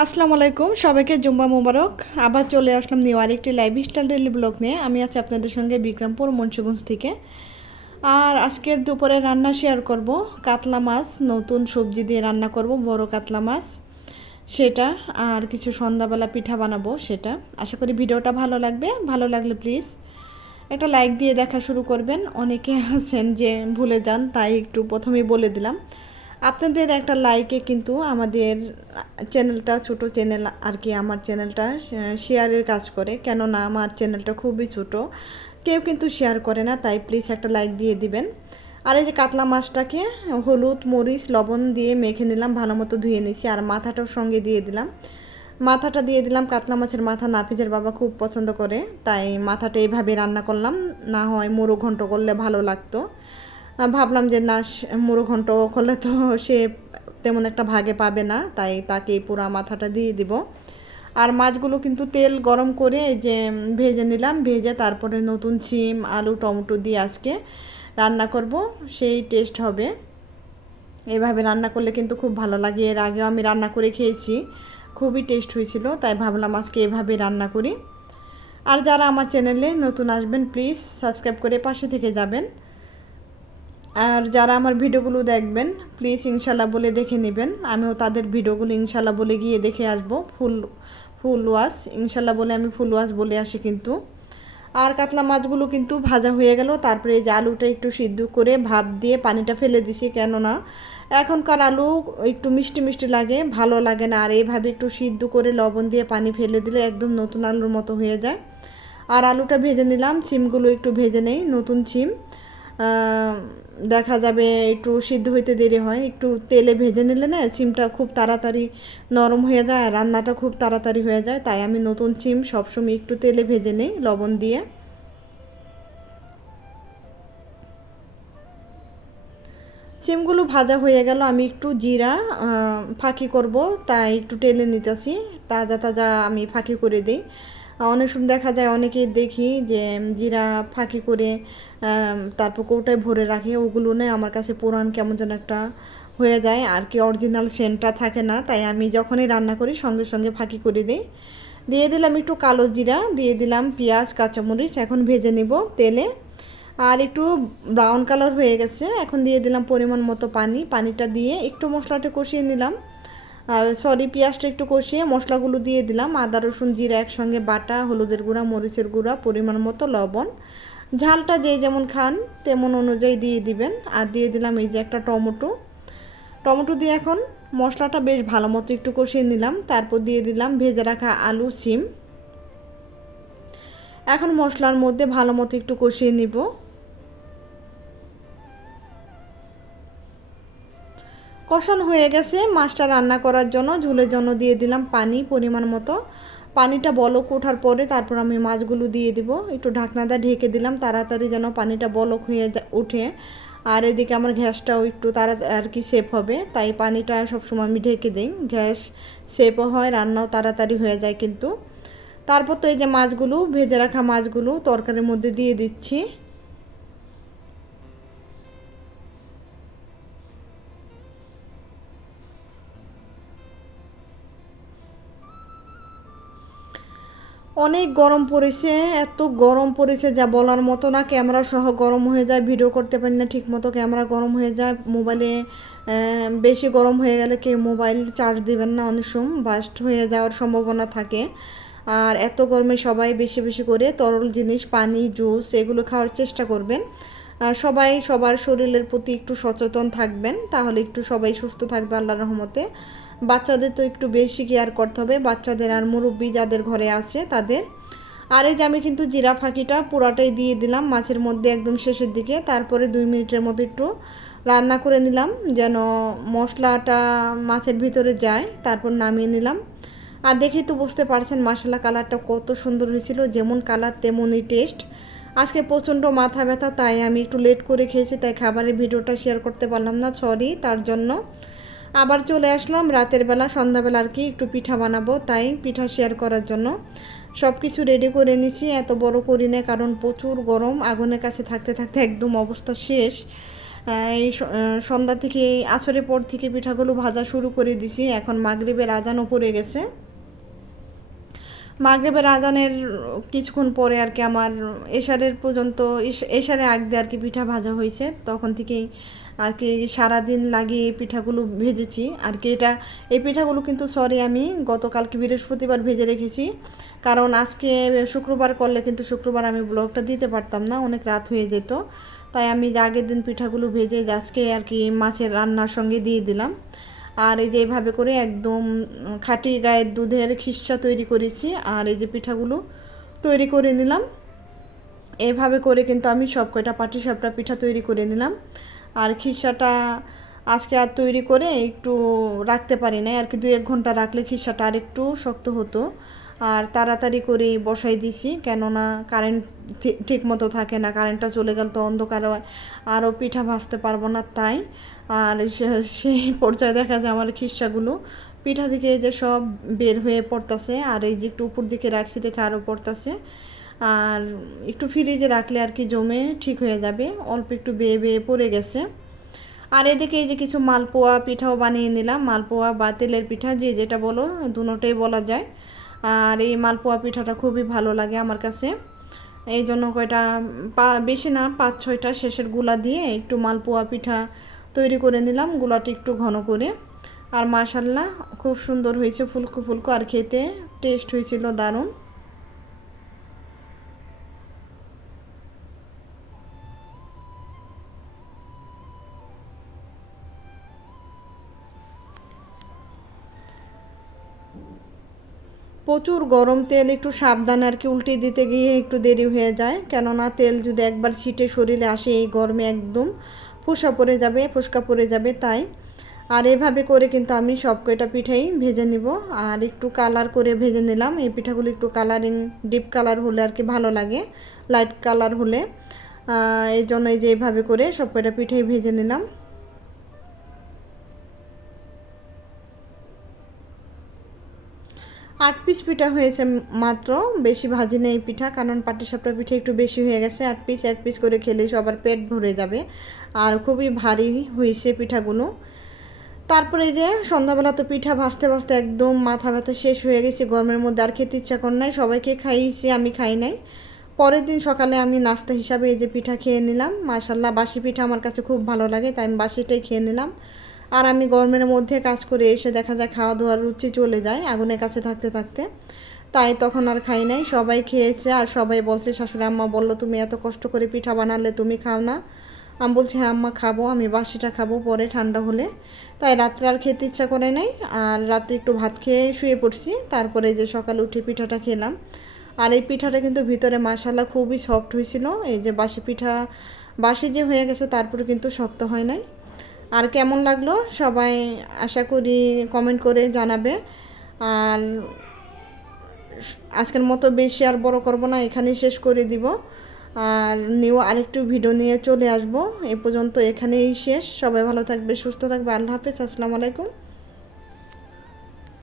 আসসালামু আলাইকুম, সবাইকে জুম্বা মুবারক। আবার চলে আসলাম নিউ আরেকটি লাইভ স্টাইল ডেলি ব্লগ নিয়ে। আমি আছি আপনাদের সঙ্গে বিক্রমপুর, মুন্সিগঞ্জ থেকে। আর আজকের দুপুরে রান্না শেয়ার করব। কাতলা মাছ, নতুন সবজি দিয়ে রান্না করব, বড় কাতলা মাছ সেটা, আর কিছু সন্ধ্যাবেলা পিঠা বানাবো সেটা। আশা করি ভিডিওটা ভালো লাগবে। ভালো লাগলে প্লিজ একটা লাইক দিয়ে দেখা শুরু করবেন। অনেকে আছেন যে ভুলে যান, তাই একটু প্রথমেই বলে দিলাম। আপনাদের একটা লাইকে কিন্তু আমাদের চ্যানেলটা ছোট চ্যানেল আর কি আমার চ্যানেলটা শেয়ারের কাজ করে। কেননা আমার চ্যানেলটা খুবই ছোট। কেউ কিন্তু শেয়ার করে না, তাই প্লিজ একটা লাইক দিয়ে দিবেন। আর এই যে কাতলা মাছটাকে হলুদ, মরিচ, লবণ দিয়ে মেখে নিলাম, ভালো মতো ধুয়ে নিয়েছি। আর মাথাটাও সঙ্গে দিয়ে দিলাম। মাথাটা দিয়ে দিলাম, কাতলা মাছের মাথা নাফিজের বাবা খুব পছন্দ করে, তাই মাথাটা এইভাবে রান্না করলাম। না হয় মুড়ো ঘন্ট করলে ভালো লাগতো। ভাবলাম যে না মুড়ো ঘন্ট করলে তো সে তেমন একটা ভাগে পাবে না, তাই তাকে পুরা মাথাটা দিয়ে দিব। আর মাছগুলো কিন্তু তেল গরম করে যে ভেজে নিলাম, ভেজে তারপরে নতুন সিম আলু, টমেটো দিয়ে আজকে রান্না করব, সেই টেস্ট হবে। এভাবে রান্না করলে কিন্তু খুব ভালো লাগে, এর আগেও আমি রান্না করে খেয়েছি, খুবই টেস্ট হয়েছিল, তাই ভাবলাম আজকে এভাবে রান্না করি। আর যারা আমার চ্যানেলে নতুন আসবেন প্লিজ সাবস্ক্রাইব করে পাশে থেকে যাবেন। আর যারা আমার ভিডিওগুলো দেখবেন প্লিজ ইনশাল্লাহ বলে দেখে নেবেন। আমিও তাদের ভিডিওগুলো ইনশাল্লাহ বলে গিয়ে দেখে আসব। ফুল ফুল ওয়াশ ইনশাল্লাহ বলে আমি ফুল ওয়াশ বলে আসি কিন্তু। আর কাতলা মাছগুলো কিন্তু ভাজা হয়ে গেল, তারপরে এই যে আলুটা একটু সিদ্ধ করে ভাপ দিয়ে পানিটা ফেলে দিছি, কেননা এখনকার আলু একটু মিষ্টি মিষ্টি লাগে, ভালো লাগে না। আর এইভাবে একটু সিদ্ধ করে লবণ দিয়ে পানি ফেলে দিলে একদম নতুন আলুর মতো হয়ে যায়। আর আলুটা ভেজে নিলাম, সিমগুলো একটু ভেজে নেই, নতুন সিম। দেখা যাবে একটু সিদ্ধ হইতে দেরি হয়, একটু তেলে ভেজে নিলে না সিমটা খুব তাড়াতাড়ি নরম হয়ে যায় রান্নাটা খুব তাড়াতাড়ি হয়ে যায়, তাই আমি নতুন সিম সবসময় একটু তেলে ভেজে নিই লবণ দিয়ে। সিমগুলো ভাজা হয়ে গেল, আমি একটু জিরা ফাঁকি করব, তাই একটু টেলে নিতেছি, তাজা তাজা আমি ফাঁকি করে দিই। অনেক সময় দেখা যায় অনেকেই দেখি যে জিরা ফাঁকি করে তারপর কৌটায় ভরে রাখে, ওগুলো নেই আমার কাছে পুরান কেমন যেন একটা হয়ে যায়। আর কি অরিজিনাল সেন্টটা থাকে না, তাই আমি যখনই রান্না করি সঙ্গে সঙ্গে ফাঁকি করে দিই। দিয়ে দিলাম একটু কালো জিরা, দিয়ে দিলাম পেঁয়াজ, কাঁচামরিচ, এখন ভেজে নেব তেলে। আর একটু ব্রাউন কালার হয়ে গেছে, এখন দিয়ে দিলাম পরিমাণ মতো পানি। পানিটা দিয়ে একটু মশলাটা কষিয়ে নিলাম। সরি, পেঁয়াজটা একটু কষিয়ে মশলাগুলো দিয়ে দিলাম। আদা, রসুন, জিরা একসঙ্গে, বাটা, হলুদের গুঁড়া, মরিচের গুঁড়া, পরিমাণ মতো লবণ। ঝালটা যে যেমন খান, তেমন অনুযায়ী দিয়ে দিবেন। আর দিয়ে দিলাম এই যে একটা টমেটো। টমেটো দিয়ে এখন মশলাটা বেশ ভালো মতো একটু কষিয়ে নিলাম। তারপর দিয়ে দিলাম ভেজে রাখা আলু, সিম। এখন মশলার মধ্যে ভালো মতো একটু কষিয়ে নিব। কষানো হয়ে গেছে। মাছটা রান্না করার জন্য ঝোলের জন্য দিয়ে দিলাম পানি পরিমাণ মতো। পানিটা বলক ওঠার পরে তারপর আমি মাছগুলো দিয়ে দিব। একটু ঢাকনাটা ঢেকে দিলাম, তাড়াতাড়ি যেন পানিটা বলক হয়ে উঠে আর এদিকে আমার গ্যাসটাও একটু তাড়া আর কি সেফ হবে, তাই পানিটা সবসময় আমি ঢেকে দিই। গ্যাস সেফও হয়, রান্নাও তাড়াতাড়ি হয়ে যায় কিন্তু। তারপর তো এই যে মাছগুলো, ভেজে রাখা মাছগুলো তরকারির মধ্যে দিয়ে দিচ্ছি। অনেক গরম পড়েছে, এত গরম পড়েছে যা বলার মতো না। ক্যামেরা সহ গরম হয়ে যায়, ভিডিও করতে পারি না ঠিক মতো ক্যামেরা গরম হয়ে যায়, মোবাইলে বেশি গরম হয়ে গেলে কেউ মোবাইল চার্জ দিবেন না, অনেক সময় বাস্ট হয়ে যাওয়ার সম্ভাবনা থাকে। আর এত গরমে সবাই বেশি বেশি করে তরল জিনিস, পানি জুস এগুলো খাওয়ার চেষ্টা করবেন। সবাই সবার শরীরের প্রতি একটু সচেতন থাকবেন, তাহলে একটু সবাই সুস্থ থাকবে আল্লাহ রহমতে। বাচ্চাদের তো একটু বেশি কেয়ার করতে হবে। বাচ্চাদের আর মুরব্বী যাদের ঘরে আছে, তাদের। আর এই যে আমি কিন্তু জিরা ফাঁকিটা পুরাটাই দিয়ে দিলাম মাছের মধ্যে একদম শেষের দিকে। তারপরে দুই মিনিটের মতো একটু রান্না করে নিলাম, যেন মশলাটা মাছের ভিতরে যায়, তারপর নামিয়ে নিলাম। আর দেখেই তো বুঝতে পারছেন মশলা কালারটা কত সুন্দর হয়েছিল, যেমন কালার তেমনই টেস্ট আজকে প্রচণ্ড মাথা ব্যথা, তাই আমি একটু লেট করে খেয়েছি, তাই খাবারের ভিডিওটা শেয়ার করতে পারলাম না সরি তার জন্য। আবার চলে আসলাম, রাতের বেলা, সন্ধ্যাবেলা আর কি একটু পিঠা বানাবো, তাই পিঠা শেয়ার করার জন্য। সব কিছু রেডি করে নিছি, এত বড় করি না, কারণ প্রচুর গরম, আগুনের কাছে থাকতে থাকতে একদম অবস্থা শেষ। এই সন্ধ্যা থেকে আসরের পর থেকে পিঠাগুলো ভাজা শুরু করে দিছি, এখন মাগরিবের আজানও পড়ে গেছে। মাগরিবের আজানের কিছুক্ষণ পরে আর কি আমার এশারের পর্যন্ত এশ- এশারের আগ দিয়ে আর কি পিঠা ভাজা হয়েছে। তখন থেকেই আর কি সারাদিন লাগিয়ে এই পিঠাগুলো ভেজেছি। আর কি এটা এই পিঠাগুলো কিন্তু সরি আমি গতকালকে বৃহস্পতিবার ভেজে রেখেছি। কারণ আজকে শুক্রবার করলে কিন্তু শুক্রবার আমি ব্লগটা দিতে পারতাম না, অনেক রাত হয়ে যেত। তাই আমি যে আগের দিন পিঠাগুলো ভেজে আজকে আর কি মাছের রান্নার সঙ্গে দিয়ে দিলাম। আর এই যে এইভাবে করে একদম খাঁটি গায়ের দুধের খিসা তৈরি করেছি, আর এই যে পিঠাগুলো তৈরি করে নিলাম। এভাবে করে কিন্তু আমি সব কয়টা পাটি সাপটা পিঠা তৈরি করে নিলাম। আর খিসাটা আজকে আর তৈরি করে একটু রাখতে পারি না আর কি দু এক ঘণ্টা রাখলে খিসাটা আর একটু শক্ত হতো। আর তাড়াতাড়ি করে বসাই দিছি, কেননা কারেন্ট ঠিক মতো থাকে না কারেন্টটা চলে গেল তো অন্ধকার, আরও পিঠা ভাজতে পারব না তাই। আর সেই পর্যায়ে দেখা যায় আমার খিসাগুলো পিঠা থেকে যে সব বের হয়ে পড়তেছে, আর এই যে একটু উপর দিকে রাখছি দেখে আরও পড়তেছে। আর একটু ফ্রিজে রাখলে আর কি জমে ঠিক হয়ে যাবে, অল্প একটু বেয়ে বেয়ে পড়ে গেছে। আর এদিকে এই যে কিছু মালপোয়া পিঠাও বানিয়ে নিলাম, মালপোয়া বা তেলের পিঠা, যে যেটা বলো, দুটোই বলা যায়। আর এই মালপোয়া পিঠাটা খুবই ভালো লাগে আমার কাছে। এই জন্য কয়টা বেশি না, পাঁচ ছয়টা শেষেরগুলা দিয়ে একটু মালপোয়া পিঠা তৈরি করে নিলাম, গুলাটি একটু ঘন করে। আর মাশাল্লাহ, খুব সুন্দর হয়েছে ফুলকো ফুলকো, আর খেতে টেস্ট হয়েছিল দারুণ। প্রচুর গরম তেল, একটু সাবধানে আর কি, উল্টে দিতে গিয়ে একটু দেরি হয়ে যায়। কেননা তেল যদি একবার ছিটে শরীরে আসে, এই গরমে একদম ফোসা পড়ে যাবে, ফুসকা পড়ে যাবে, তাই। আর এভাবে করে কিন্তু আমি সব কয়টা পিঠাই ভেজে নিব। আর একটু কালার করে ভেজে নিলাম। এই পিঠাগুলো একটু কালারিং ডিপ কালার হলে আর কি ভালো লাগে লাইট কালার হলে। এই জন্য এই যে এভাবে করে সব কয়টা পিঠাই ভেজে নিলাম। আট পিস পিঠা হয়েছে মাত্র, বেশি ভাজি নেই পিঠা, কারণ পাটিসাপটা পিঠা একটু বেশি হয়ে গেছে, আট পিস এক পিস করে খেলে সবার পেট ভরে যাবে। আর খুবই ভারী হয়েছে পিঠাগুলো। তারপরে যে সন্ধ্যাবেলা তো পিঠা ভাজতে ভাজতে একদম মাথা ব্যথা শেষ হয়ে গেছে, গরমের মধ্যে আর খেতে ইচ্ছা কর নাই, সবাইকে খাইয়েছি, আমি খাই নাই। পরের দিন সকালে আমি নাস্তা হিসাবে এই যে পিঠা খেয়ে নিলাম। মাশাল্লাহ, বাসি পিঠা আমার কাছে খুব ভালো লাগে, তাই আমি বাসিটাই খেয়ে নিলাম। আর আমি গরমের মধ্যে কাজ করে এসে দেখা যায় খাওয়া দাওয়ার রুচি চলে যায় আগুনের কাছে থাকতে থাকতে। তাই তখন আর খাই নাই, সবাই খেয়েছে আর সবাই বলছে, শাশুড়ি আম্মা বলল, তুমি এত কষ্ট করে পিঠা বানালে তুমি খাও না। আমি বলছি হ্যাঁ আম্মা, খাব, আমি বাসিটা খাব পরে ঠান্ডা হলে। তাই রাত্রে আর খেতে ইচ্ছা করে নাই আর রাতে একটু ভাত খেয়ে শুয়ে পড়ছি। তারপরে যে সকালে উঠে পিঠাটা খেলাম। আর এই পিঠাটা কিন্তু ভিতরে মাসালা খুবই সফট হয়েছিল। এই যে বাসি পিঠা, বাসি যে হয়ে গেছে তারপরে কিন্তু শক্ত হয় নাই। আর কেমন লাগল? সবাই আশা করি কমেন্ট করে জানাবে। আর আজকের মতো বেশি আর বড় করব না, এখানেই শেষ করে দিব। আর নিউ আরেকটু ভিডিও নিয়ে চলে আসব। এ পর্যন্ত এখানেই শেষ। সবাই ভালো থাকবে, সুস্থ থাকবে। আল্লাহ হাফেজ, আসসালামু আলাইকুম।